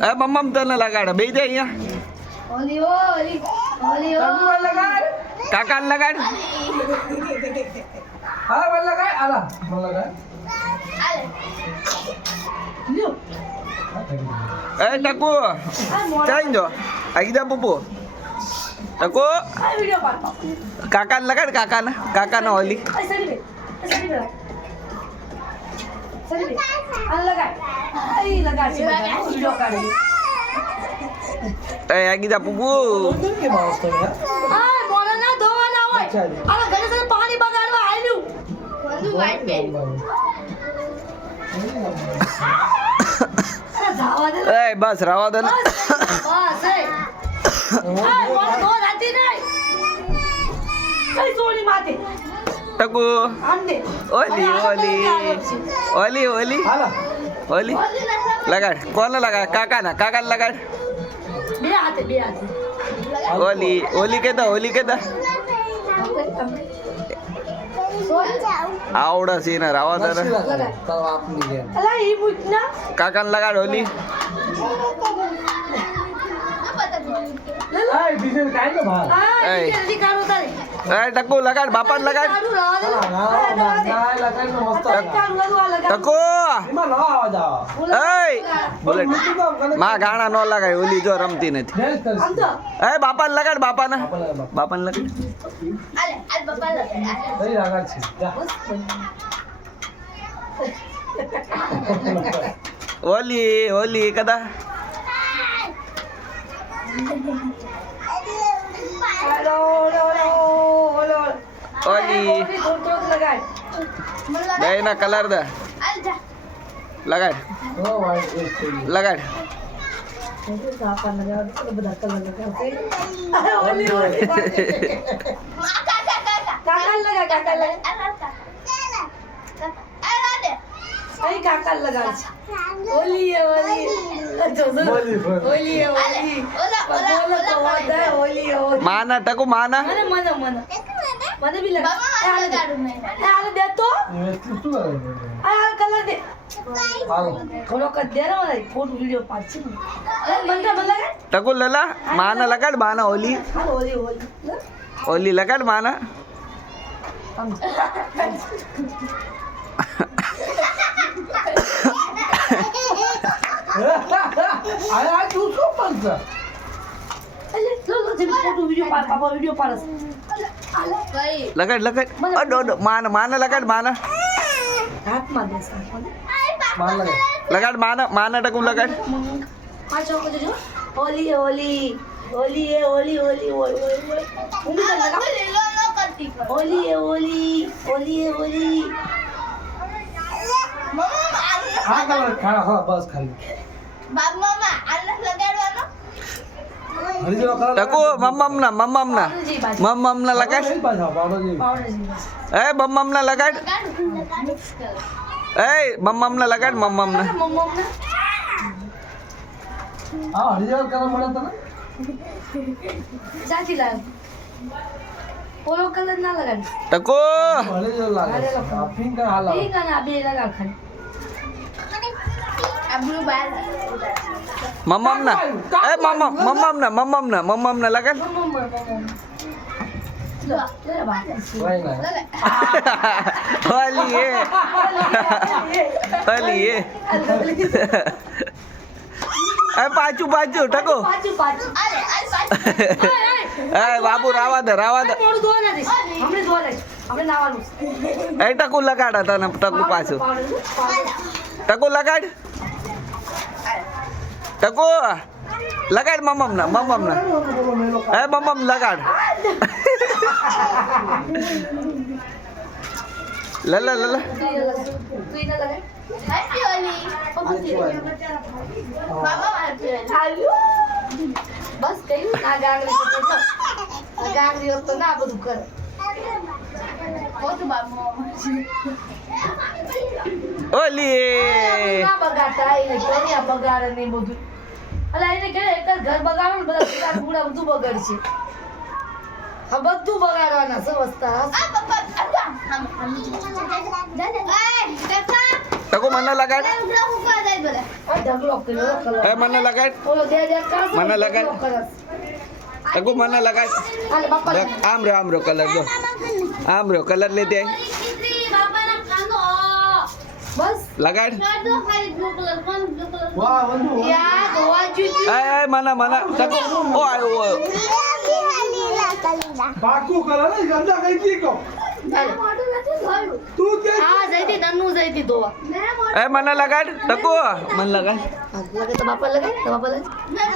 એ મમ્મમ તને લગાડે બે જાય અહીંયા કાકાને લગાડ હા બોલ લગાડ આલા બોલ લગાડ એ ટકુ ચાઈ જો આગીદા પપ્પુ ટકુ કાકાને લગાડ કાકાને ઓલી એ આગીદા પપ્પુ કે માણસ તો યાર પાણી બગાડવા આવ્યું એ બસ રવા દે ને ટકુ ઓલી લગાડ કોને લગાડ કાકાને લગાડ ઓલી કેતા આવડે છે ને રાવા દે ને કાકાને લગાડ ઓલી એ ટકુ લગાડ બાપાને લગાડ ટકુ એ બોલે માં ગાણા ન લગાય ઓલી જો રમતી નથી એ બાપાને લગાડ બાપાને લગાડ ઓલી કદા ઓલી બેના કલર દે લગાડ માના ટકુ માના મને भी लगा यार दे तो यार कलर दे थोड़ा कर दे ना वाला फोटो वीडियो पाछी मन लगा टकु लला माना लगाड माना ओली लगाड माना आया दूसरो पंचा लो जब फोटो वीडियो पापा वीडियो पारस लगाड अडो माना लगाड माना हाथ मार दे मान लगे लगाड माना टकु लगाड पाछो को जो होली उंगली कर लगा होली हाँ कलर खाना हाँ बस खाली बाप मामा अन्ना लगाडવાનો हरिजन कलर टकु मम्ममना लगाड ए मम्ममना लगाड ए मम्ममना लगाड मम्ममना हाँ हरिजन कलर बोला था ना चाची ला पोलो कलर ना लगा टकु हरिजन लगा पिंक का हाला ठीक है ना अभी लगा खाली अब्रू बार मम्ममना ए मम्ममना लगाड लो ले बात वही ना ओली ए पाचू टकु पाचू अरे ए बाबू रावा दे मोड़ दो ना दे हमने नावानु ए टकु लगाड तने टकु पाछू टकु लगाड टकु लगाड मम्ममना ए मम्मम लगाड लला तू इधर लगा हैप्पी होली बाबा हैप्पी होली आयो बस कहीं ना गांगरी तो ना બધું કર बहुत बाबा ओली ના બગાડતા એને કોની આ બગાડે ને બધું અલા એને કે એક ઘર બગાડો ને બધા પૂરા બધું બગાડશે આ બધું બગાડવાના સમજતા आ पापा अल्लाह हम जा ए देखा ટકુ મને લગાડ ઉગલા ઉગવા જાય બોલે આ ઢગલો કર્યો કલર એ મને લગાડ ઓલો દે કાં મને લગાડ. ટકુ મને લગાડ હાલે બાપા દેખ, આમ રહ્યો કલર જો આમ રહ્યો કલર લેતે આય. દીકરી બાબાના કાનો બસ લગાડ દો ખાલી બ્લુ કલર કોણ બ્લુ કલર વાહ બંધુ યા ગોવા જુજી એ મને ટકુ ઓ આયો પાકું કરે ને ગંદા કઈ કી કહો મેં મોઢું નથી ધોયું તું કે આ જઈતી નન્નુ જઈતી દોવા મેં મોઢું એ મને લગાડ ટકુ મને લગાડ લગે તો બાપા લગાય તો બાપા લગાય મેં